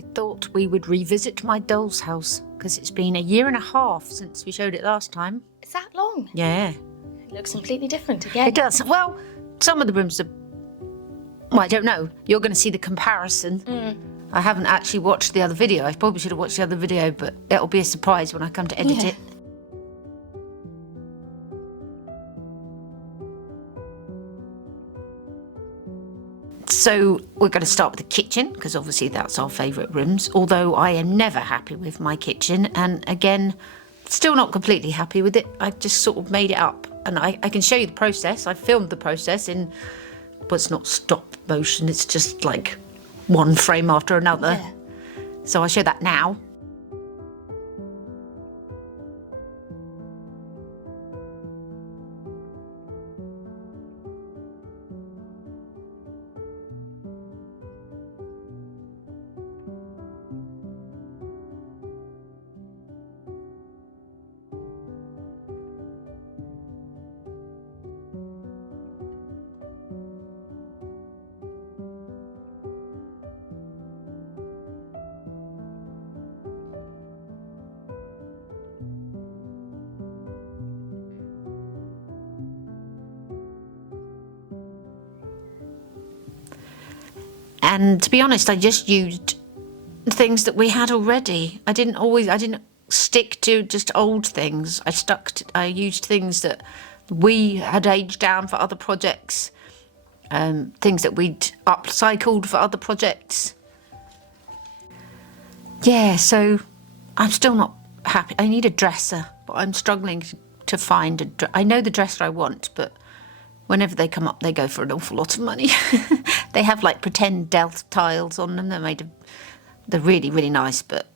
I thought we would revisit my doll's house because it's been 1.5 years since we showed it last time. Is that long? Yeah. It looks completely different again. It does. Well, some of the rooms are... Well, I don't know. You're going to see the comparison. I haven't actually watched the other video. I probably should have watched the other video, but it'll be a surprise when I come to edit it. So we're going to start with the kitchen, because obviously that's our favourite rooms, although I am never happy with my kitchen, and again, still not completely happy with it. I just sort of made it up, and I can show you the process. I filmed the process in, but it's not stop motion, it's just like one frame after another. Yeah. So I'll show that now. And to be honest, I just used things that we had already. I didn't stick to just old things. I used things that we had aged down for other projects, things that we'd upcycled for other projects. Yeah, so I'm still not happy. I need a dresser, but I'm struggling to find I know the dresser I want, but whenever they come up, they go for an awful lot of money. They have like pretend delft tiles on them. They're really, really nice, but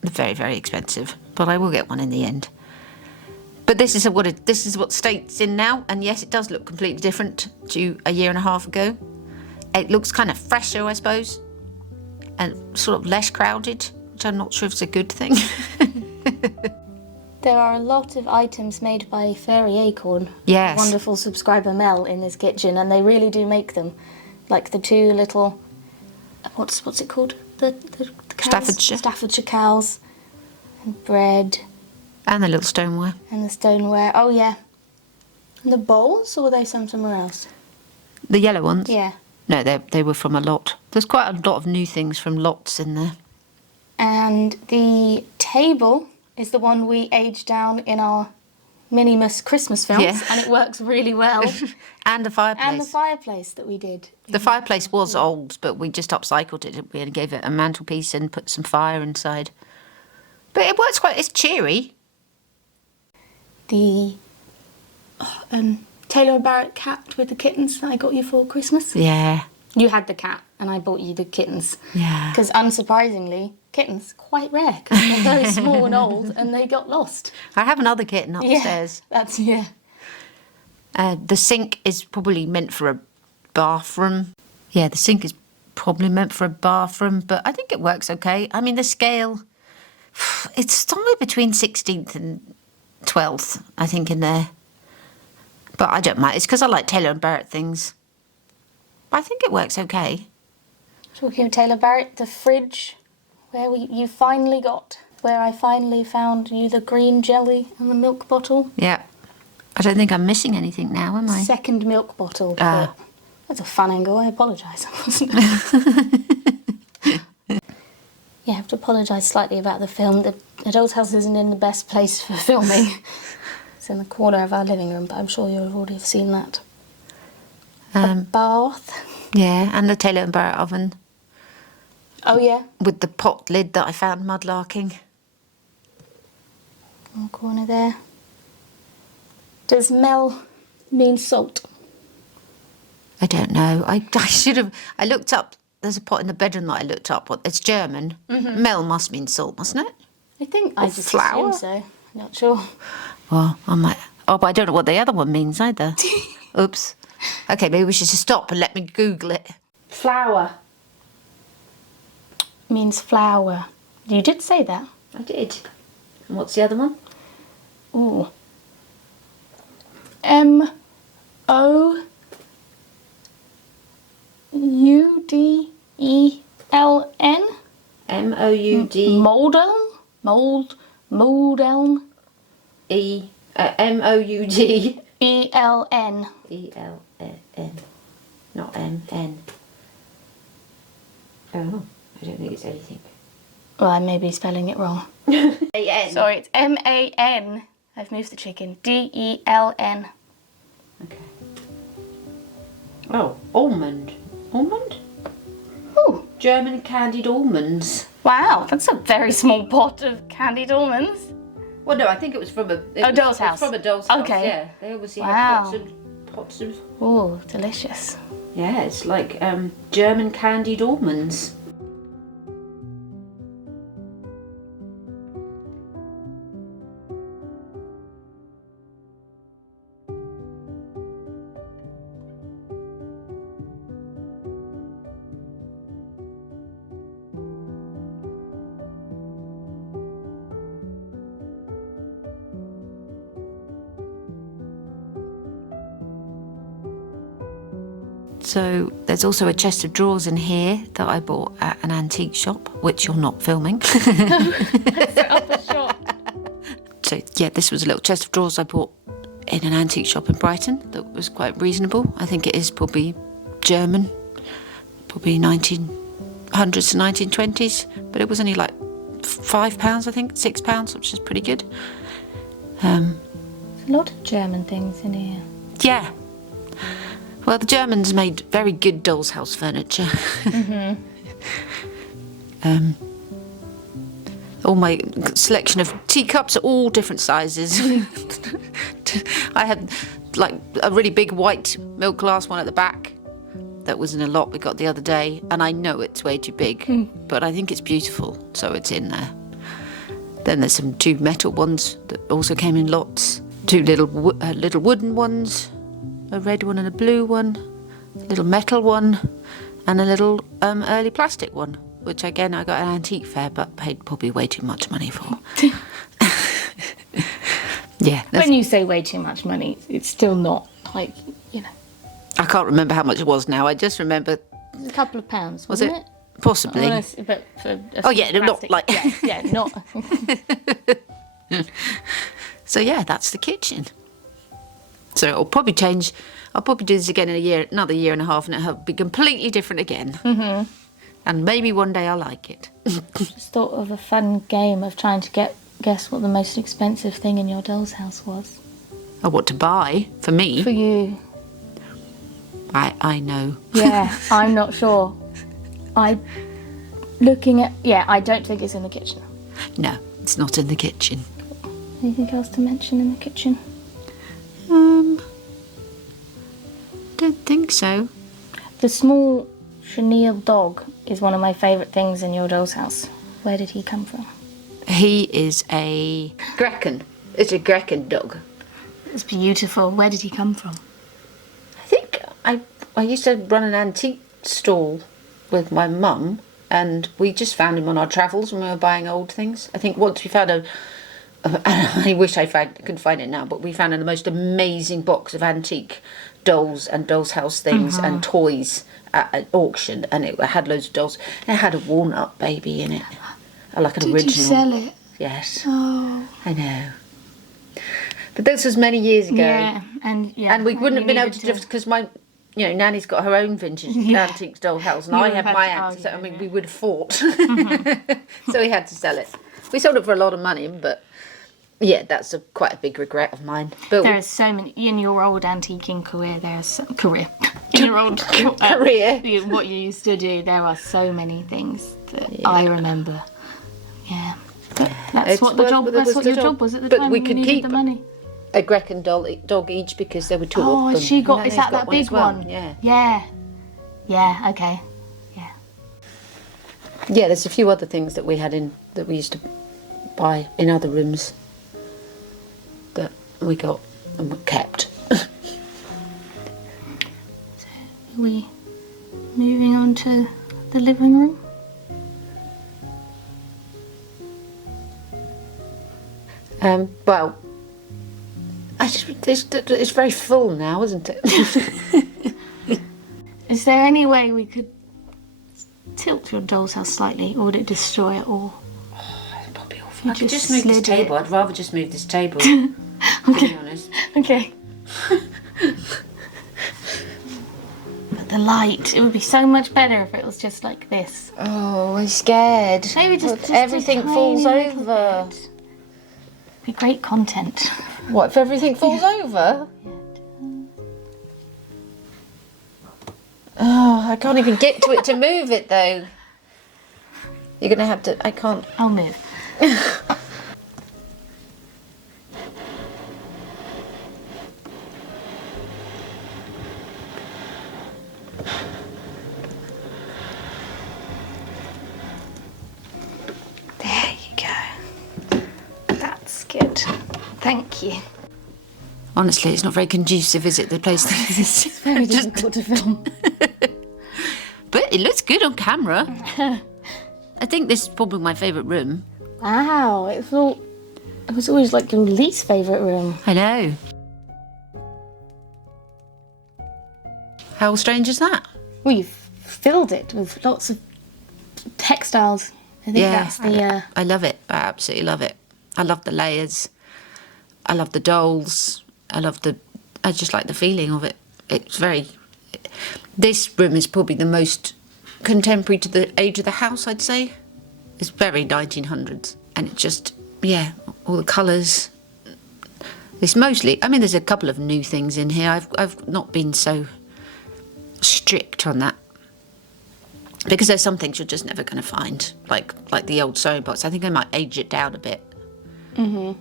they're very, very expensive. But I will get one in the end. But this is what state's in now, and yes, it does look completely different to 1.5 years ago. It looks kind of fresher, I suppose, and sort of less crowded, which I'm not sure if it's a good thing. There are a lot of items made by Fairy Acorn. Yes. Wonderful subscriber Mel in this kitchen, and they really do make them. Like the two little, what's it called? The cows? Staffordshire cows, and bread. And the little stoneware. And the stoneware. Oh yeah. And the bowls, or were they somewhere else? The yellow ones? Yeah. No, they were from a lot. There's quite a lot of new things from lots in there. And the table is the one we aged down in our Minimus Christmas films, and it works really well. And the fireplace. And the fireplace that we did. The fireplace was old, but we just upcycled it, didn't we? And gave it a mantelpiece and put some fire inside. But it works it's cheery. The Taylor and Barrett cat with the kittens that I got you for Christmas. Yeah. You had the cat and I bought you the kittens. Yeah. Because unsurprisingly, kittens quite rare because they're very small and old and they got lost. I have another kitten upstairs. Yeah, the sink is probably meant for a bathroom. Yeah, the sink is probably meant for a bathroom, but I think it works okay. I mean, the scale, it's somewhere between 16th and 12th, I think, in there. But I don't mind. It's because I like Taylor and Barrett things. I think it works okay. Talking of Taylor Barrett, the fridge where I finally found you the green jelly and the milk bottle. Yeah. I don't think I'm missing anything now, am I? Second milk bottle. That's a fun angle. I apologise. Yeah, I have to apologise slightly about the film. The doll's house isn't in the best place for filming. It's in the corner of our living room, but I'm sure you'll have already seen that. A bath. Yeah, and the Taylor and Barrett oven. Oh, yeah. With the pot lid that I found mudlarking. In the corner there. Does Mel mean salt? I don't know. I should have... I looked up... There's a pot in the bedroom that I looked up. It's German. Mm-hmm. Mel must mean salt, mustn't it? I think or I just flour? assume so. Not sure. Well, I might... Oh, but I don't know what the other one means either. Oops. Okay, maybe we should just stop and let me Google it. Flour. Means flour. You did say that. I did. And what's the other one? Ooh. M-O... U-D-E-L-N? M-O-U-D... Moldeln? M-O-U-D... E-L-N. E-L-N. Not M-N. Oh, I don't think it's anything. Well, I may be spelling it wrong. A-N. Sorry, it's M-A-N. I've moved the chicken. D-E-L-N. Okay. Oh, almond. Almond? Ooh. German candied almonds. Wow, that's a very small pot of candied almonds. Well, no, I think it was from a... doll's house. From a doll's house, Okay. yeah. They obviously Wow. have pots of... Ooh, delicious. Yeah, it's like German candied almonds. So there's also a chest of drawers in here that I bought at an antique shop, which you're not filming. Set up a shop. So yeah, this was a little chest of drawers I bought in an antique shop in Brighton that was quite reasonable. I think it is probably German, probably 1900s to 1920s, but it was only like £5, I think, £6, which is pretty good. There's a lot of German things in here. Yeah. Well, the Germans made very good doll's house furniture. Mm-hmm. All my selection of teacups are all different sizes. I had like a really big white milk glass one at the back that was in a lot we got the other day, and I know it's way too big, but I think it's beautiful, so it's in there. Then there's some 2 metal ones that also came in lots, 2 little wooden ones, a red one and a blue one, a little metal one, and a little early plastic one, which again I got at an antique fair but paid probably way too much money for. Yeah. When you say way too much money, it's still not, like, you know. I can't remember how much it was now. I just remember... A couple of pounds, Was wasn't it? Possibly. Honestly, but for a Oh, yeah, not plastic- like... Yeah, not... So yeah, that's the kitchen. So I'll probably do this again in another year and a half, and it'll be completely different again. Mm-hmm. And maybe one day I'll like it. Just thought of a fun game of trying to guess what the most expensive thing in your doll's house was. Oh, what to buy for me? For you. I know. Yeah, I'm not sure. I don't think it's in the kitchen. No, it's not in the kitchen. Anything else to mention in the kitchen? Don't think so. The small chenille dog is one of my favourite things in your doll's house. Where did he come from? He is a Grecken. It's a Grecken dog. It's beautiful. Where did he come from? I think I used to run an antique stall with my mum, and we just found him on our travels when we were buying old things. I think once we found I wish I could find it now, but we found the most amazing box of antique dolls and doll's house things and toys at an auction, and it had loads of dolls. And it had a walnut baby in it, like an original. Did you sell it? Yes. Oh. I know. But this was many years ago. Yeah, and we wouldn't have been able to because my, Nanny's got her own vintage antique doll house, and I have my antique. So, we would have fought. So we had to sell it. We sold it for a lot of money, but yeah, that's quite a big regret of mine. But there are so many in your old antiquing career. In your old career, what you used to do. There are so many things that I remember. Yeah, but that's what the job. That's what your job was at the time. We when could you needed keep the money. a Grecken dog each because there were 2 of them. Oh, she got. Is that got big as well. one? Yeah. Yeah. Yeah. Okay. Yeah. Yeah, there's a few other things that we used to buy in other rooms that we got and we kept. So, are we moving on to the living room? Well, it's very full now, isn't it? Is there any way we could tilt your doll's house slightly, or would it destroy it all? It's probably awful. You I could just just move this slid table. it. I'd rather just move this table, to be honest. Okay. But the light, it would be so much better if it was just like this. Oh, I'm scared. Maybe just everything a tiny falls little over. bit. Be great content. What if everything falls over? Oh, I can't even get to it to move it though. You're gonna have to. I can't. I'll move. There you go. That's good. Thank you. Honestly, it's not very conducive, is it? The place that is. It's very difficult to film. But it looks good on camera. I think this is probably my favourite room. Wow, it was always like your least favourite room. I know. How strange is that? Well, you've filled it with lots of textiles. I think that's the... I love it. I absolutely love it. I love the layers. I love the dolls. I just like the feeling of it. It's very... This room is probably the most contemporary to the age of the house, I'd say. It's very 1900s. And it just, yeah, all the colours. It's mostly... I mean, there's a couple of new things in here. I've not been so strict on that. Because there's some things you're just never going to find. Like the old sewing box. I think I might age it down a bit. Mm-hmm.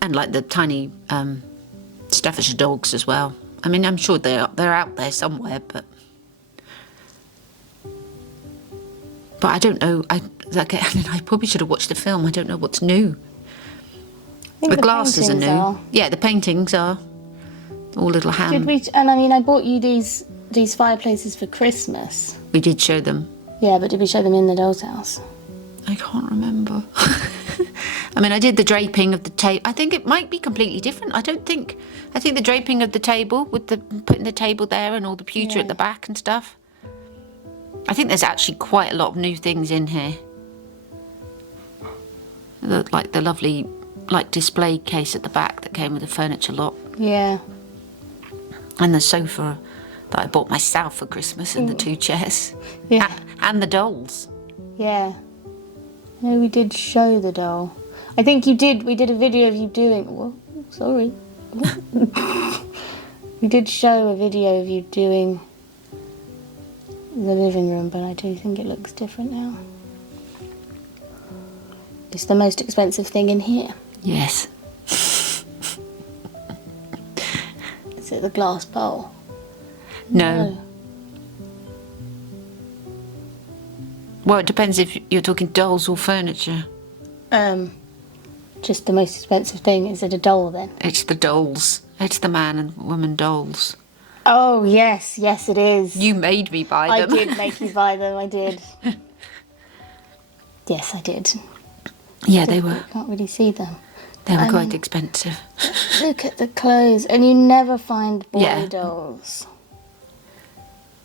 And like the tiny Staffordshire dogs as well. I mean, I'm sure they're out there somewhere, but I don't know. I probably should have watched the film. I don't know what's new. I think The glasses are new. Yeah, the paintings are all little hand. Did we? And I mean, I bought you these fireplaces for Christmas. We did show them. Yeah, but did we show them in the doll's house? I can't remember. I mean, I did the draping of the table. I think it might be completely different. I think the draping of the table with putting the table there and all the pewter at the back and stuff. I think there's actually quite a lot of new things in here. Like the lovely display case at the back that came with the furniture lot. Yeah. And the sofa that I bought myself for Christmas and the 2 chairs. Yeah. And the dolls. Yeah. No, we did show the doll. I think you did. We did a video of you doing... Whoa, sorry. We did show a video of you doing the living room, but I do think it looks different now. It's the most expensive thing in here. Yes. Is it the glass bowl? No. Well, it depends if you're talking dolls or furniture. Just the most expensive thing. Is it a doll then? It's the dolls. It's the man and woman dolls. Oh, yes. Yes, it is. You made me buy them. I did make you buy them. I did. Yes, I did. Yeah, they were. You can't really see them. They were quite expensive. Look at the clothes. And you never find boy Yeah. dolls.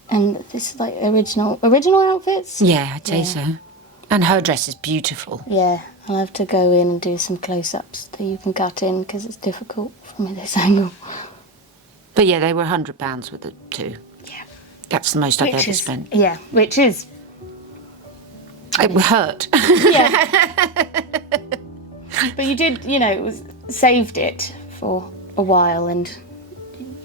And this is like original outfits? Yeah, I'd say so. And her dress is beautiful. Yeah, I'll have to go in and do some close-ups that you can cut in because it's difficult from this angle. But yeah, they were £100 with the 2. Yeah. That's the most I've ever spent. Yeah, which is... It hurt. Yeah. But you did, saved it for a while and,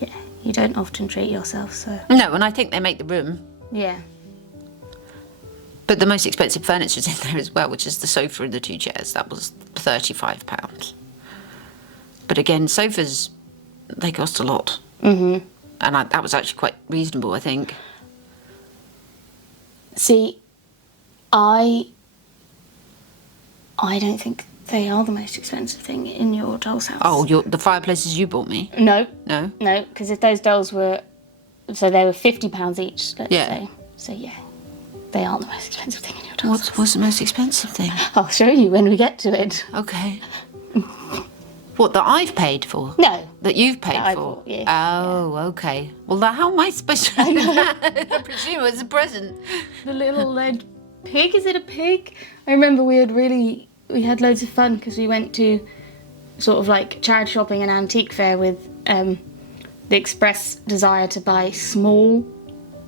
yeah, you don't often treat yourself, so... No, and I think they make the room. Yeah. But the most expensive furniture's in there as well, which is the sofa and the 2 chairs. That was £35. But again, sofas, they cost a lot. Mm-hmm. And that was actually quite reasonable, I think. See, I don't think they are the most expensive thing in your doll's house. Oh, the fireplaces you bought me? No. No? No, because if those dolls were... So they were £50 each, let's say. So, yeah, they aren't the most expensive thing in your doll's house. What's the most expensive thing? I'll show you when we get to it. Okay. What, that I've paid for? No. That you've paid That I for? bought, yeah. Oh, okay. Well, how am I supposed to know that? I presume it was a present. The little lead pig? Is it a pig? I remember we had loads of fun because we went to sort of like charity shopping and antique fair with the express desire to buy small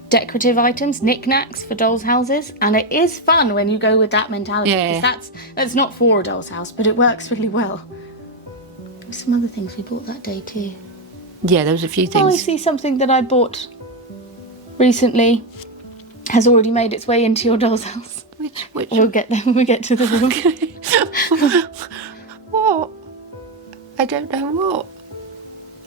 decorative items, knickknacks for dolls' houses, and it is fun when you go with that mentality, because that's not for a doll's house, but it works really well. There's some other things we bought that day too. Yeah, there was a few things. Oh, I see something that I bought recently has already made its way into your doll's house. Which? We'll get there when we get to the room. What? I don't know what.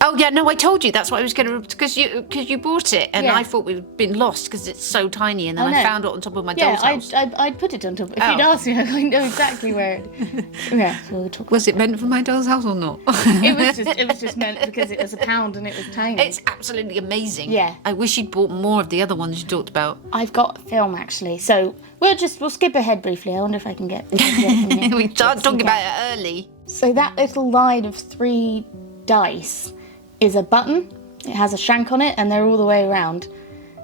Oh yeah, no, I told you that's what I was going to, because you bought it, and I thought we'd been lost because it's so tiny, and then I found it on top of my doll's house. I'd put it on top. If you'd asked me, I know exactly where it. Yeah, we'll talk. Was it meant for my doll's house or not? It was just meant because it was £1 and it was tiny. It's absolutely amazing. Yeah. I wish you'd bought more of the other ones you talked about. I've got a film actually, so we'll skip ahead briefly. I wonder if I can get. We started talking about it early. So that little line of 3 dice is a button. It has a shank on it, and they're all the way around.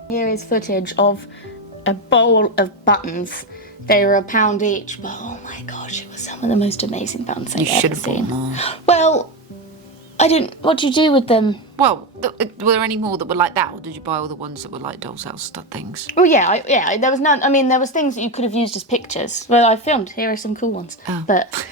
Here is footage of a bowl of buttons. They were £1 each, but oh my gosh, it was some of the most amazing buttons I've ever seen. You should have bought more. Well, I didn't. What do you do with them? Well, were there any more that were like that, or did you buy all the ones that were like doll's house stuff things? Oh yeah, there was none. I mean, there was things that you could have used as pictures. Well, I filmed. Here are some cool ones. Oh. But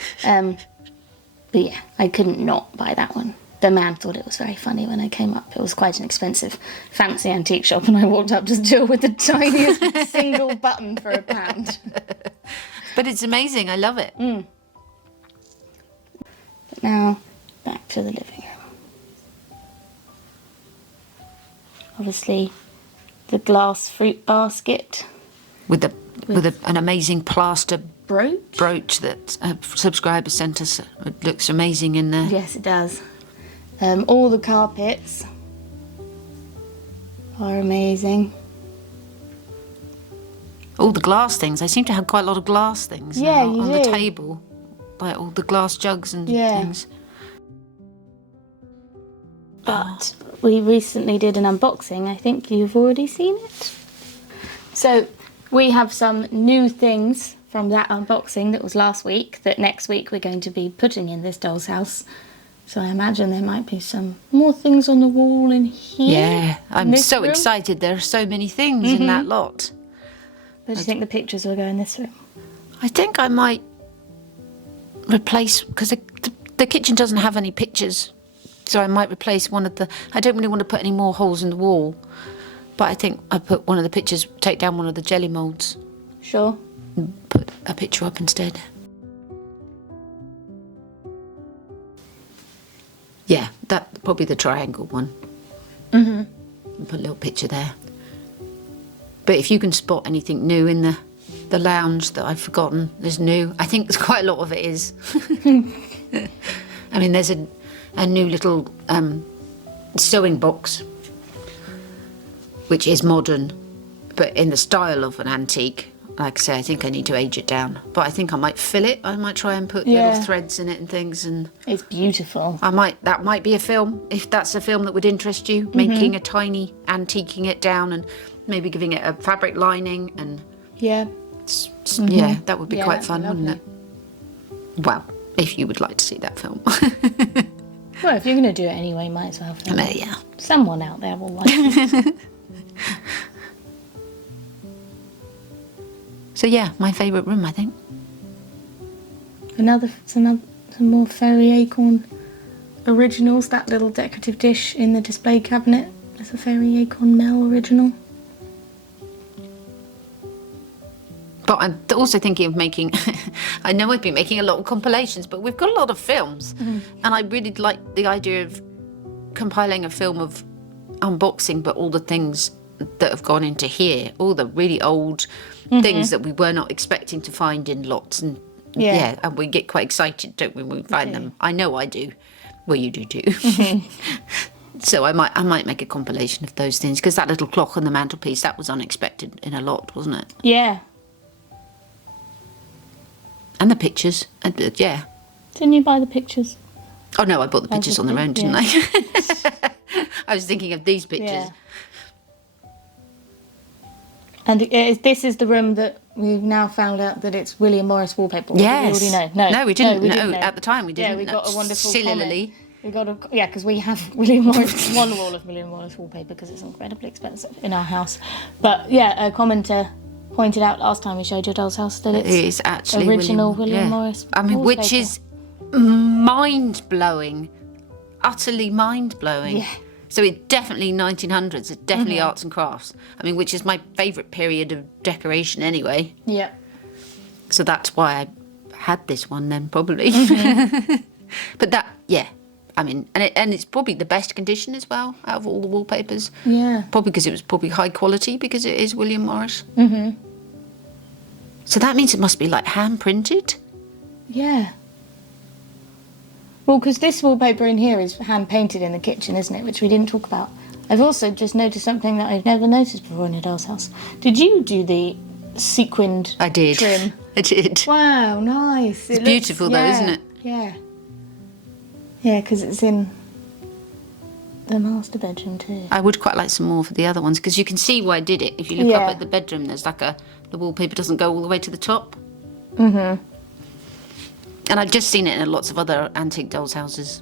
yeah, I couldn't not buy that one. The man thought it was very funny when I came up. It was quite an expensive, fancy antique shop, and I walked up to Jill with the tiniest single button for £1. But it's amazing. I love it. But now, back to the living room. Obviously, the glass fruit basket. With an amazing plaster brooch that a subscriber sent us. It looks amazing in there. Yes, it does. All the carpets are amazing. All the glass things. I seem to have quite a lot of glass things now on the table. Like all the glass jugs and things. But we recently did an unboxing. I think you've already seen it. So we have some new things from that unboxing that was last week that next week we're going to be putting in this doll's house. So I imagine there might be some more things on the wall in here. Yeah, I'm so excited. There are so many things in that lot. But do you think the pictures will go in this room? I think I might replace, because the kitchen doesn't have any pictures, so I might replace one of the, I don't really want to put any more holes in the wall, but I think I put one of the pictures, take down one of the jelly moulds. Sure. And put a picture up instead. Yeah, that's probably the triangle one. And put a little picture there. But if you can spot anything new in the lounge that I've forgotten is new, I think there's quite a lot of it is. I mean, there's a new little sewing box, which is modern, but in the style of an antique. Like I say, I think I need to age it down. But I think I might fill it. I might try and put little threads in it and things. And it's beautiful. that might be a film, if that's a film that would interest you. Making a tiny, antiquing it down and maybe giving it a fabric lining and... Yeah. Yeah, that would be quite fun, wouldn't it? Well, if you would like to see that film. Well, if you're going to do it anyway, might as well film it. Yeah. Someone out there will like it. So yeah, my favourite room, I think. Some more fairy acorn originals. That little decorative dish in the display cabinet is a fairy acorn Mel original. But I'm also thinking of making, I know I've been making a lot of compilations, but we've got a lot of films. And I really like the idea of compiling a film of unboxing, but all the things that have gone into here, all the really old things that we were not expecting to find in lots. And and we get quite excited, don't we, when we find them. I know I do. Well, you do too. So I might make a compilation of those things, because that little clock on the mantelpiece, that was unexpected in a lot, wasn't it? Yeah. And the pictures, yeah. Didn't you buy the pictures? Oh no, I bought the pictures on their own, didn't I? I was thinking of these pictures. Yeah. And this is the room that we've now found out that it's William Morris wallpaper. Yes. We already know. No, we didn't. we didn't know. At the time, we didn't. Yeah, we got a wonderful Sillily. comment. We got because we have William Morris, one wall of William Morris wallpaper because it's incredibly expensive in our house. But yeah, a commenter pointed out last time we showed your doll's house that it's It is actually original William Morris. I mean, wallpaper. which is mind blowing, utterly mind blowing. Yeah. So it's definitely 1900s. It's definitely arts and crafts. I mean, which is my favourite period of decoration anyway. Yeah. So that's why I had this one then, probably. But that, yeah. I mean, and it's probably the best condition as well out of all the wallpapers. Yeah. Probably because it was probably high quality because it is William Morris. Mm-hmm. So that means it must be like hand printed. Yeah. Well, because this wallpaper in here is hand painted in the kitchen, isn't it? Which we didn't talk about. I've also just noticed something that I've never noticed before in your doll's house. Did you do the sequined I did. trim? I did. Wow, nice. It's beautiful though, isn't it? Yeah. Yeah, because it's in the master bedroom too. I would quite like some more for the other ones because you can see why I did it. If you look up Yeah. at the bedroom, there's like the wallpaper doesn't go all the way to the top. Mm-hmm. And I've just seen it in lots of other antique dolls' houses.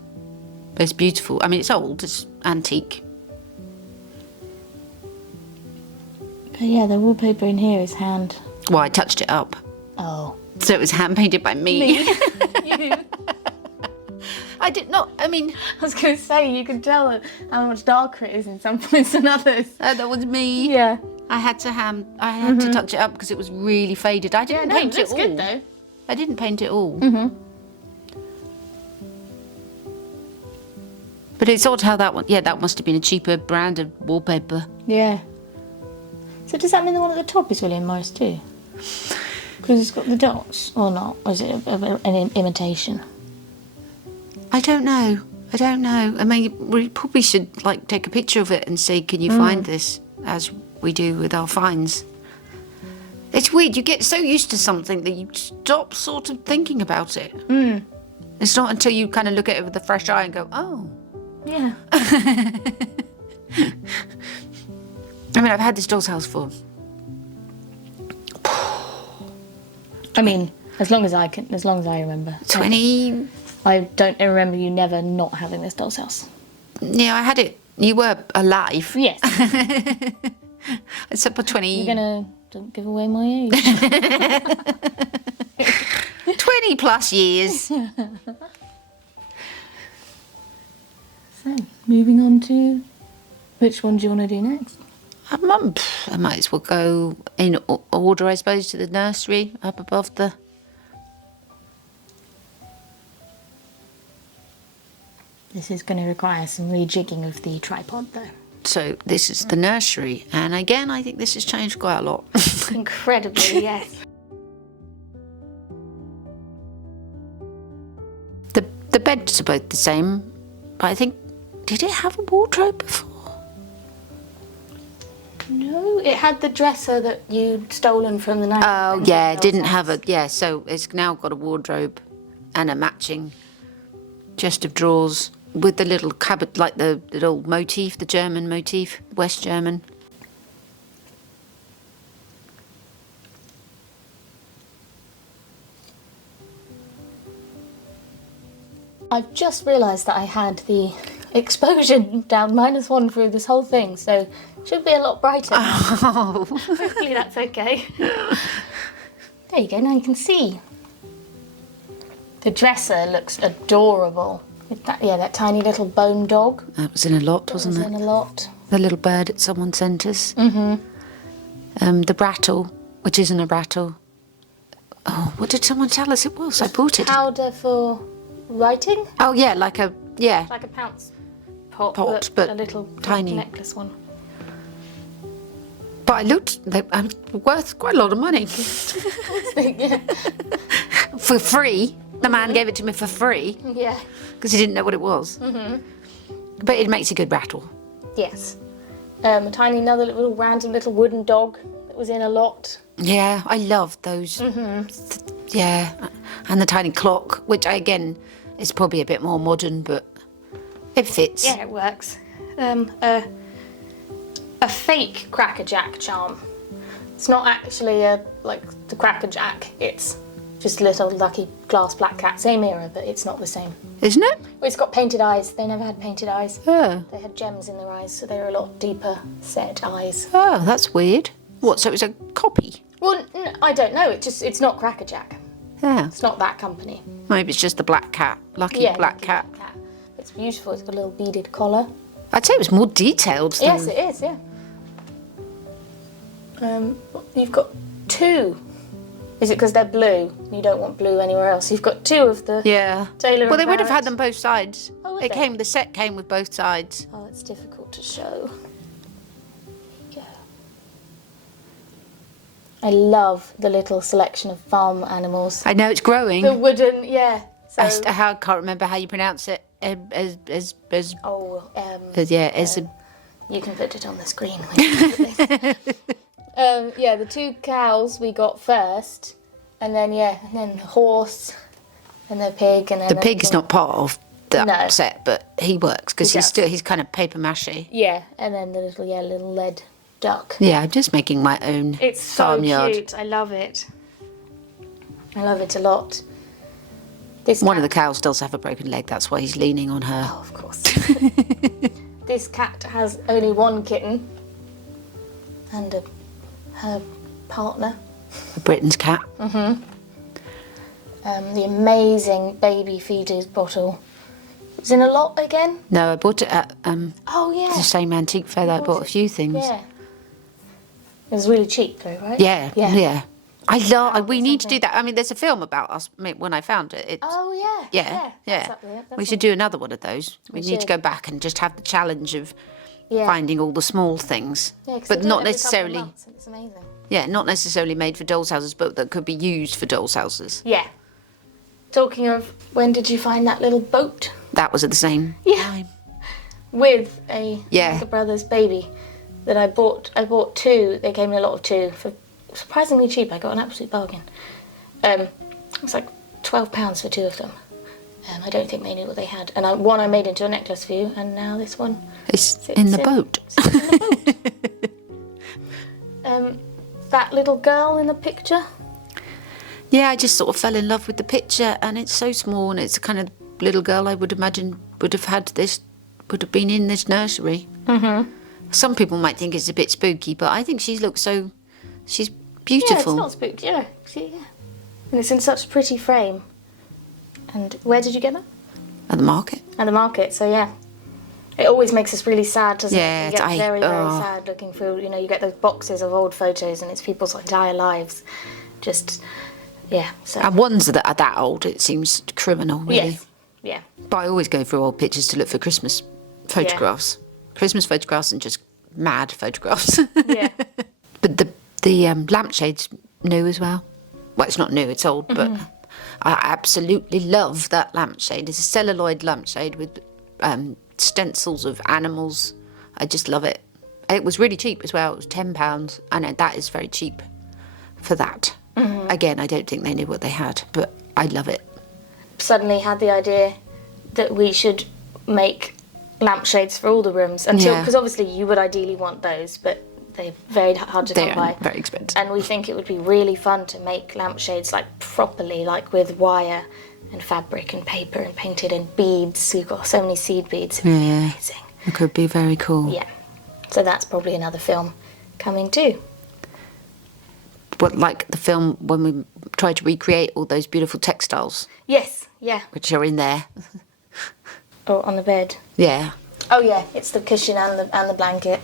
But it's beautiful. I mean, it's old, it's antique. But yeah, the wallpaper in here is hand. Well, I touched it up. Oh. So it was hand painted by me. You. I did not, I mean, I was going to say, you can tell how much darker it is in some points than others. that was me. Yeah. I had to touch it up because it was really faded. I didn't paint it all. good though. I didn't paint it all. Mm-hmm. But it's odd how that one, that must have been a cheaper brand of wallpaper. Yeah. So does that mean the one at the top is William Morris too? Because it's got the dots, or not? Or is it an imitation? I don't know. I mean, we probably should like take a picture of it and say, can you find this, as we do with our finds. It's weird. You get so used to something that you stop sort of thinking about it. Mm. It's not until you kind of look at it with a fresh eye and go, oh. Yeah. I mean, I've had this doll's house for... I mean, as long as I remember. 20... I don't remember you never not having this doll's house. Yeah, I had it. You were alive. Yes. Except for 20... You're going to don't give away my age. 20 plus years. So, moving on to... Which one do you want to do next? I might as well go in order, I suppose, to the nursery up above the... This is going to require some rejigging of the tripod, though. So this is the nursery, and again, I think this has changed quite a lot. Incredibly, yes. The beds are both the same, but I think, did it have a wardrobe before? No, it had the dresser that you'd stolen from the night. Oh yeah, it didn't have a, so it's now got a wardrobe and a matching chest of drawers with the little cupboard, like the little motif, the German motif, West German. I've just realised that I had the explosion down -1 through this whole thing, so it should be a lot brighter. Oh. Hopefully that's okay. There you go, now you can see. The dresser looks adorable. With that tiny little bone dog. That was in a lot, wasn't it? In a lot. The little bird that someone sent us. Mm-hmm. The rattle, which isn't a rattle. Oh, what did someone tell us it was? I bought it. Powder for writing? Oh yeah, like a Pounce pot, but a little tiny necklace one. But I looked, I'm worth quite a lot of money. Yeah. For free. The man gave it to me for free. Yeah. Because he didn't know what it was. Mm-hmm. But it makes a good rattle. Yes. Another little random little wooden dog that was in a lot. Yeah, I love those. Mm-hmm. Yeah. And the tiny clock, which again is probably a bit more modern, but it fits. Yeah, it works. A fake Cracker Jack charm. It's not actually like the Cracker Jack. It's just a little lucky glass black cat. Same era, but it's not the same. Isn't it? Well, it's got painted eyes. They never had painted eyes. Oh. They had gems in their eyes, so they were a lot deeper set eyes. Oh, that's weird. What, so it was a copy? Well, I don't know. It's not Cracker Jack. Yeah. It's not that company. Maybe it's just the black cat. Lucky black cat. It's beautiful. It's got a little beaded collar. I'd say it was more detailed than... Yes, it is, yeah. You've got 2. Is it because they're blue? You don't want blue anywhere else. You've got 2 of the Taylor Well, and they would have had Barrett. them both sides. Oh, would they? The set came with both sides. Oh, it's difficult to show. There you go. I love the little selection of farm animals. I know it's growing. The wooden, yeah. So, I can't remember how you pronounce it. As you can put it on the screen. When you put this. Yeah, the 2 cows we got first, and then the horse, and the pig, and then the pig is not part of that set, but he works because he's kind of paper mache. Yeah, and then the little lead duck. Yeah, I'm just making my own It's so farmyard. cute. I love it. I love it a lot. One of the cows does have a broken leg. That's why he's leaning on her. Oh, of course. This cat has only 1 kitten and her partner. A Britain's cat. The amazing baby feeders bottle. It's in a lot again? No, I bought it at Oh, yeah. the same antique fair that I bought a few things. Yeah. It was really cheap though, right? Yeah. We need to do that. I mean, there's a film about us when I found it. Oh, yeah. Yeah. That's up there. We should do another one of those. We need to should. go back and just have the challenge of Yeah. finding all the small things. Yeah, 'cause but they do not it every couple of necessarily. months, and it's amazing. Yeah, not necessarily made for dolls' houses, but that could be used for dolls' houses. Yeah. Talking of, when did you find that little boat? That was at the same Yeah. time. With a Yeah. Younger brother's baby that I bought. I bought 2. They came in a lot of 2 for surprisingly cheap. I got an absolute bargain. It was like £12 for 2 of them. I don't think they knew what they had. And one I made into a necklace for you, and now this one It's in the boat. sits in the boat. That little girl in the picture. Yeah, I just sort of fell in love with the picture, and it's so small, and it's the kind of little girl I would imagine would have been in this nursery. Mm-hmm. Some people might think it's a bit spooky, but I think she's beautiful. Yeah, it's not spooky. Yeah. And it's in such a pretty frame. And where did you get that? At the market. At the market, so yeah. It always makes us really sad, doesn't Yeah, it? You get very, very oh. sad looking through, you get those boxes of old photos and it's people's entire lives. Just, yeah. So. And ones that are that old, it seems criminal, really. Yes, yeah. But I always go through old pictures to look for Christmas photographs. Christmas photographs and just mad photographs. Yeah. But the lampshade's new as well. Well, it's not new, it's old, but I absolutely love that lampshade. It's a celluloid lampshade with stencils of animals. I just love it. It was really cheap as well. It was £10. I know that is very cheap for that. Again, I don't think they knew what they had, but I love it. Suddenly had the idea that we should make lampshades for all the rooms because obviously you would ideally want those, but they're very hard to come by. Very expensive. And we think it would be really fun to make lampshades like properly, like with wire and fabric and paper and painted and beads. We've got so many seed beads. It'd be amazing. It could be very cool. Yeah. So that's probably another film coming too. But like the film when we tried to recreate all those beautiful textiles, Yes, yeah. which are in there. Or on the bed. Yeah. Oh yeah, it's the cushion and the blanket.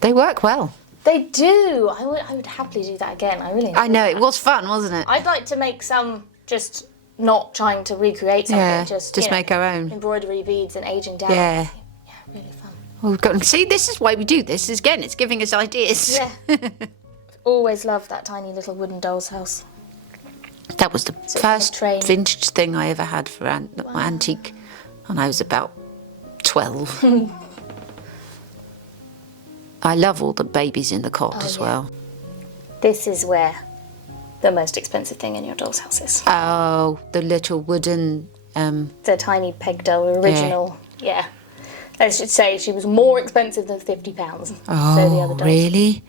They work well. They do. I would happily do that again. I really. I know, it was fun, wasn't it? I'd like to make some just not trying to recreate something. Yeah, just make our own. Embroidery beads and aging down. Yeah. Yeah, really fun. Well, we've got, see, this is why we do this. Again, it's giving us ideas. Yeah. Always loved that tiny little wooden doll's house. That was the So first train. vintage thing I ever had for my antique, and I was about 12. I love all the babies in the cot as well. This is where the most expensive thing in your doll's house is. Oh, the little wooden... The tiny peg doll original. Yeah. I should say she was more expensive than £50. Oh, so the other dolls. really?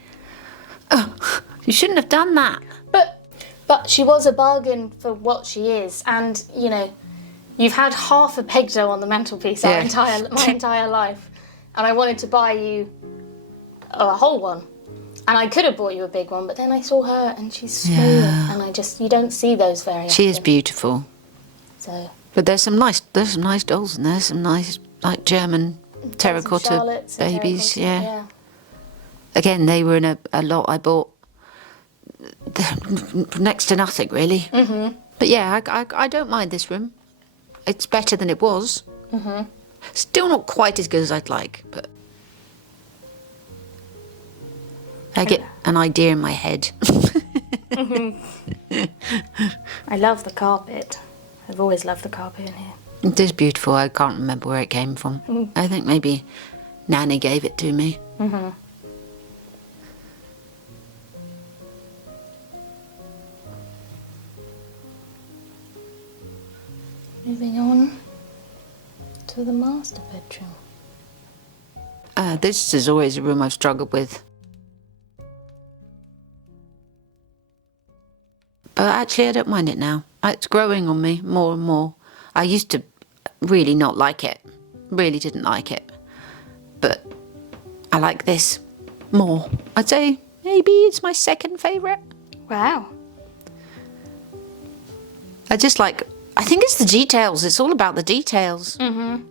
Oh, You shouldn't have done that. But she was a bargain for what she is, and you know, you've had half a peg dough on the mantelpiece my entire life, and I wanted to buy you a whole one, and I could have bought you a big one, but then I saw her and she's small, and you don't see those very often. She is beautiful. So. But there's some nice dolls, and there's some nice like German terracotta babies. Yeah. Again, they were in a lot I bought. Next to nothing, really. Mm-hmm. But yeah, I don't mind this room. It's better than it was. Mm-hmm. Still not quite as good as I'd like, but I get an idea in my head. Mm-hmm. I love the carpet. I've always loved the carpet in here. It is beautiful. I can't remember where it came from. Mm. I think maybe Nanny gave it to me. Mm-hmm. Moving on to the master bedroom. This is always a room I've struggled with. But actually I don't mind it now. It's growing on me more and more. I used to really not like it. Really didn't like it. But I like this more. I'd say maybe it's my second favourite. Wow. I think it's the details. It's all about the details. Mm-hmm.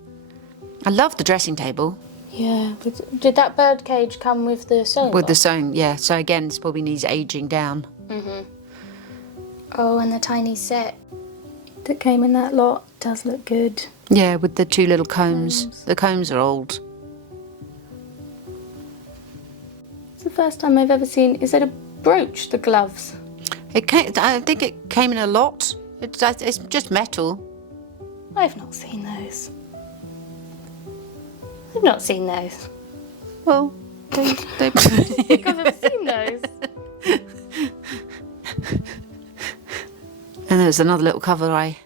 I love the dressing table. Yeah. Did that bird cage come with the sewing With box? the sewing, yeah. So again, this probably needs ageing down. Mm-hmm. Oh, and the tiny set that came in that lot does look good. Yeah, with the two little combs. The combs are old. It's the first time I've ever seen... Is it a brooch, the gloves? I think it came in a lot. It's just metal. I've not seen those. I've not seen those. Well, they I think I've seen those. And there's another little cover I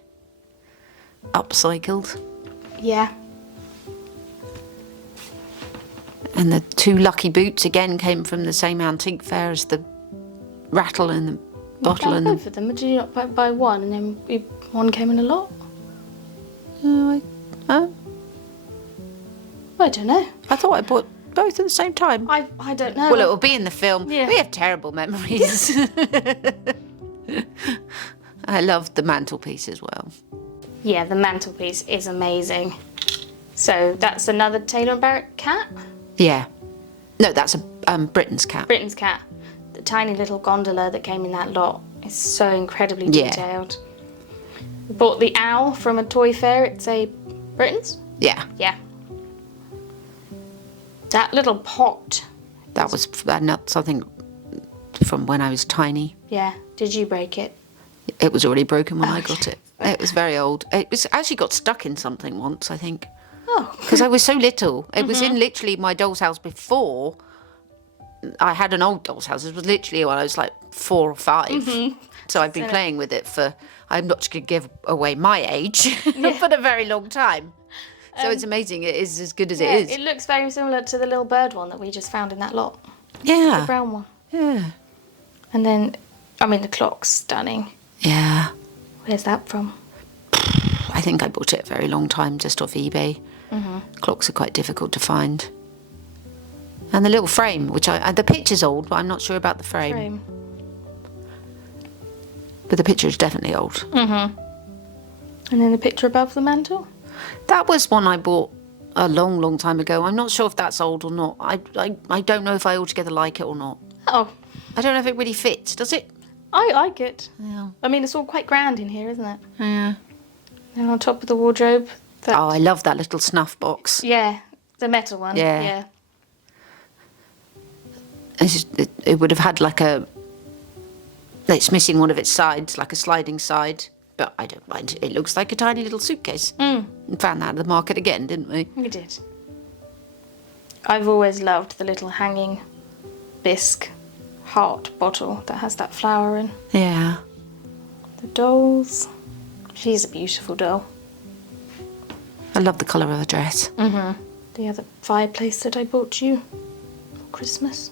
upcycled. Yeah. And the two lucky boots again came from the same antique fair as the rattle and the bottle and both of them. Did you not buy one and then one came in a lot? I don't know. I thought I bought both at the same time. I don't know. Well, it will be in the film. Yeah. We have terrible memories. I loved the mantelpiece as well. Yeah, the mantelpiece is amazing. So that's another Taylor & Barrett cat? Yeah. No, that's a Britain's cat. Britain's cat. The tiny little gondola that came in that lot is so incredibly detailed. We bought the owl from a toy fair. It's a Britain's? Yeah. Yeah. That little pot. That was something from when I was tiny. Yeah. Did you break it? It was already broken when I got it. It was very old. It was actually got stuck in something once, I think. Oh. Because I was so little. It was in literally my doll's house before I had an old doll's house. It was literally when I was like 4 or 5. So I've been playing with it for, I'm not going to give away my age, for a very long time. So it's amazing. It is as good as it is. It looks very similar to the little bird one that we just found in that lot. Yeah. The brown one. Yeah. And then, I mean, the clock's stunning. Yeah. Where's that from? I think I bought it a very long time just off eBay. Clocks are quite difficult to find. And the little frame, which the picture's old, but I'm not sure about the frame. But the picture is definitely old. And then the picture above the mantle? That was one I bought a long, long time ago. I'm not sure if that's old or not. I don't know if I altogether like it or not. Oh. I don't know if it really fits, does it? I like it. Yeah. I mean, it's all quite grand in here, isn't it? Yeah. And on top of the wardrobe... Oh, I love that little snuff box. Yeah, the metal one. Yeah. It would have had like it's missing one of its sides, like a sliding side. But I don't mind. It looks like a tiny little suitcase. We found that at the market again, didn't we? We did. I've always loved the little hanging bisque heart bottle that has that flower in. Yeah. The dolls. She's a beautiful doll. I love the colour of her dress. The other fireplace that I bought you for Christmas.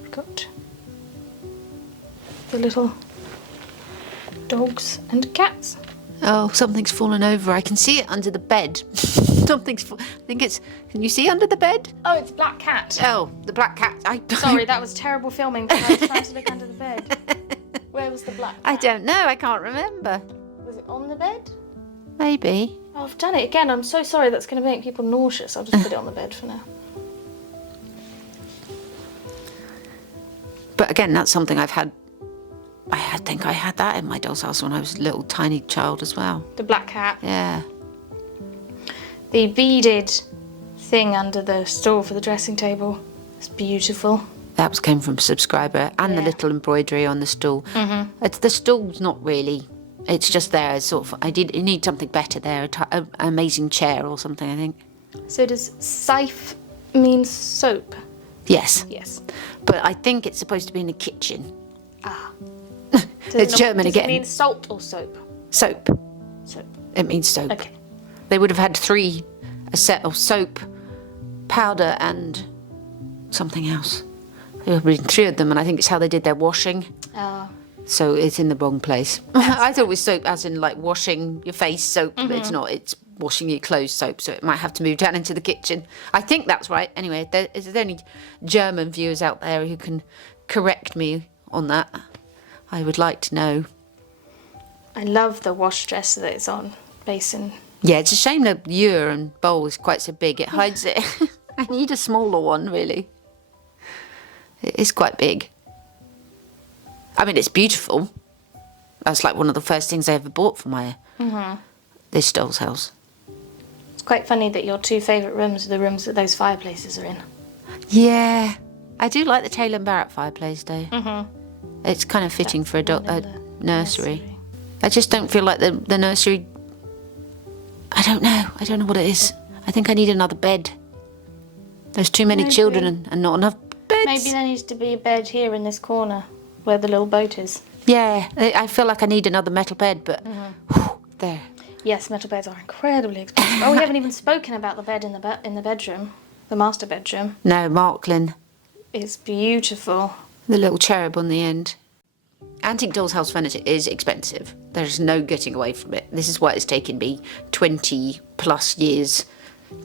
We've got the little dogs and cats. Oh, something's fallen over. I can see it under the bed. I think it's... Can you see under the bed? Oh, it's a black cat. Oh, the black cat. Sorry, that was terrible filming because I was trying to look under the bed. Where was the black cat? I don't know. I can't remember. Was it on the bed? Maybe. Oh, I've done it again. I'm so sorry. That's going to make people nauseous. I'll just put it on the bed for now. But again, that's something I've had... I think I had that in my doll's house when I was a little tiny child as well. The black cat. Yeah. The beaded thing under the stool for the dressing table. It's beautiful. That came from a subscriber, and the Yeah. little embroidery on the stool. The stool's not really... It's just there as sort of... You need something better there. An amazing chair or something, I think. So does saif mean soap? Yes. Yes. But I think it's supposed to be in the kitchen. Ah. It's German does again. Does it mean salt or soap? Soap. Soap. It means soap. Okay. They would have had a set of soap, powder, and something else. There would have been 3 of them, and I think it's how they did their washing. Oh. So it's in the wrong place. I thought it was soap as in like washing your face soap, but it's not. It's washing your clothes soap, so it might have to move down into the kitchen. I think that's right. Anyway, is there any German viewers out there who can correct me on that? I would like to know. I love the wash dresser that it's on. Basin. Yeah, it's a shame the ewer and bowl is quite so big. It hides it. I need a smaller one, really. It is quite big. I mean, it's beautiful. That's like one of the first things I ever bought for my this doll's house. It's quite funny that your 2 favourite rooms are the rooms that those fireplaces are in. Yeah, I do like the Taylor and Barrett fireplace, though. It's kind of fitting for a nursery. I just don't feel like the nursery... I don't know what it is. I think I need another bed. There's too many Maybe. children and not enough beds. Maybe there needs to be a bed here in this corner where the little boat is. Yeah, I feel like I need another metal bed, but there. Yes, metal beds are incredibly expensive. Oh, we haven't even spoken about the bed in the bedroom, the master bedroom. No, Marklin, It's beautiful. the little cherub on the end. Antique doll's house furniture is expensive. There's no getting away from it. This is why it's taken me 20 plus years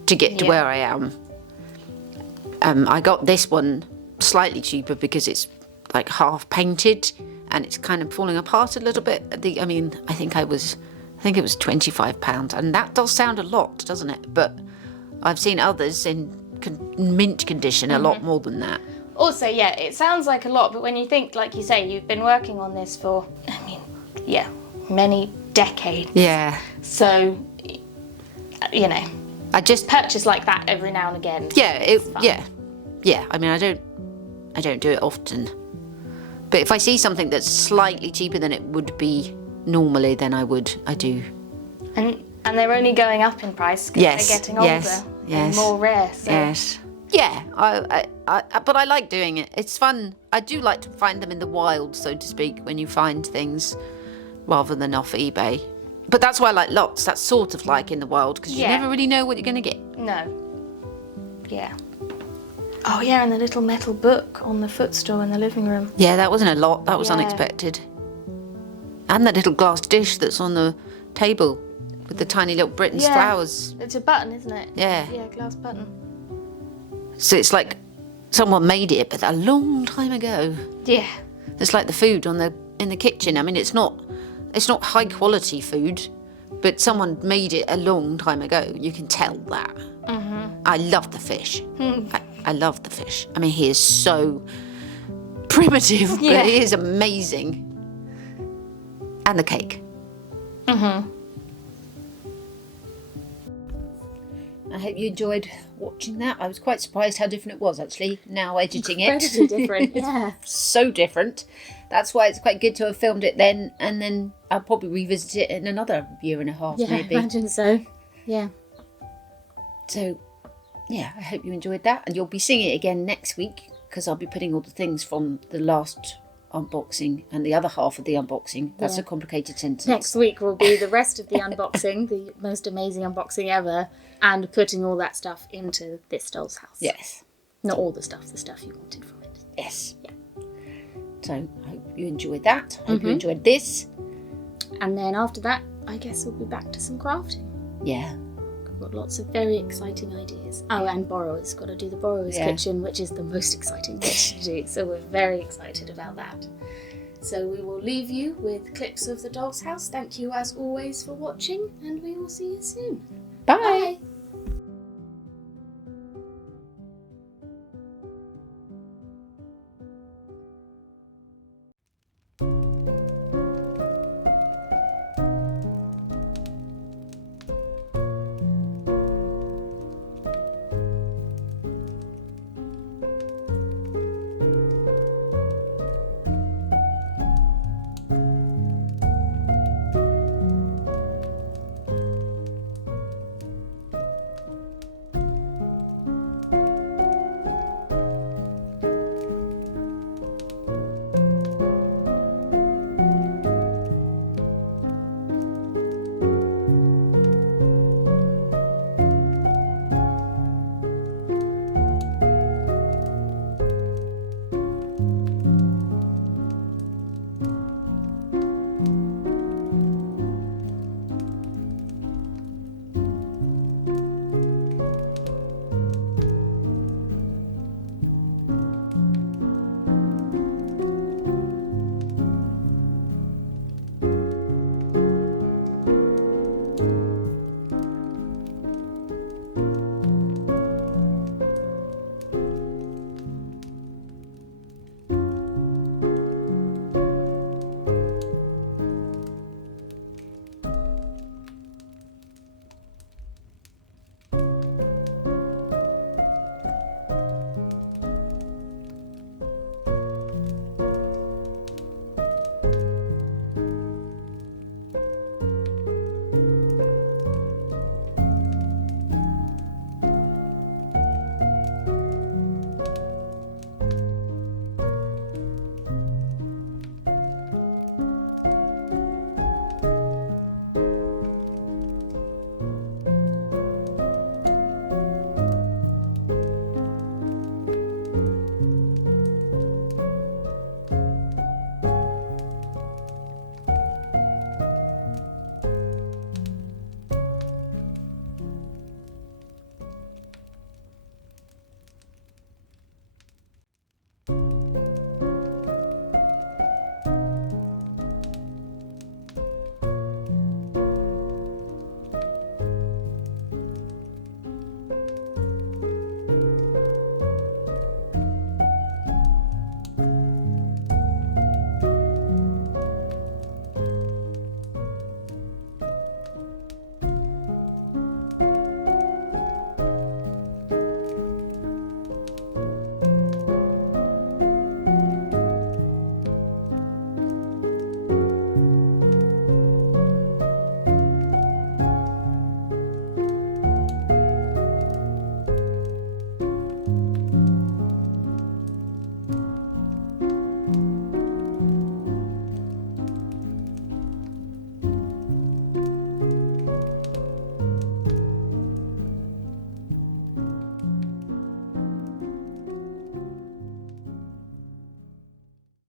to get to Yeah. where I am. I got this one slightly cheaper because it's like half painted and it's kind of falling apart a little bit. I think it was £25, and that does sound a lot, doesn't it? But I've seen others in mint condition a lot more than that. Also, yeah, it sounds like a lot, but when you think, like you say, you've been working on this for, many decades. Yeah. So, I just purchase like that every now and again. Yeah, yeah. I mean, I don't do it often, but if I see something that's slightly cheaper than it would be normally, then I do. And they're only going up in price because Yes, they're getting older yes, and yes. more rare. So. Yes. Yeah, but I like doing it. It's fun. I do like to find them in the wild, so to speak, when you find things rather than off eBay. But that's why I like lots. That's sort of like in the wild, because you Yeah. never really know what you're going to get. No. Yeah. Oh yeah, and the little metal book on the footstool in the living room. Yeah, that wasn't a lot. That was Yeah. unexpected. And that little glass dish that's on the table with the tiny little Britain's Yeah. flowers. It's a button, isn't it? Yeah. Yeah, glass button. So it's like someone made it, but a long time ago. Yeah. It's like the food in the kitchen. I mean, it's not high quality food, but someone made it a long time ago. You can tell that. I love the fish. I love the fish. I mean, he is so primitive, Yeah. but he is amazing. And the cake. I hope you enjoyed watching that. I was quite surprised how different it was, actually, now editing it. Incredibly different. Yeah. So different. That's why it's quite good to have filmed it then, and then I'll probably revisit it in another year and a half, Yeah, maybe. imagine so. Yeah. So, yeah, I hope you enjoyed that, and you'll be seeing it again next week, because I'll be putting all the things from the last unboxing and the other half of the unboxing. That's Yeah. a complicated sentence. Next week will be the rest of the unboxing, the most amazing unboxing ever, and putting all that stuff into this doll's house. Yes. Not all the stuff you wanted from it. Yes. Yeah. So I hope you enjoyed that. I hope you enjoyed this. And then after that, I guess we'll be back to some crafting. Yeah. We've got lots of very exciting ideas. Oh, and borrowers. Got to do the borrowers' kitchen, which is the most exciting bit to do. So we're very excited about that. So we will leave you with clips of the Doll's House. Thank you as always for watching, and we will see you soon. Bye. Bye.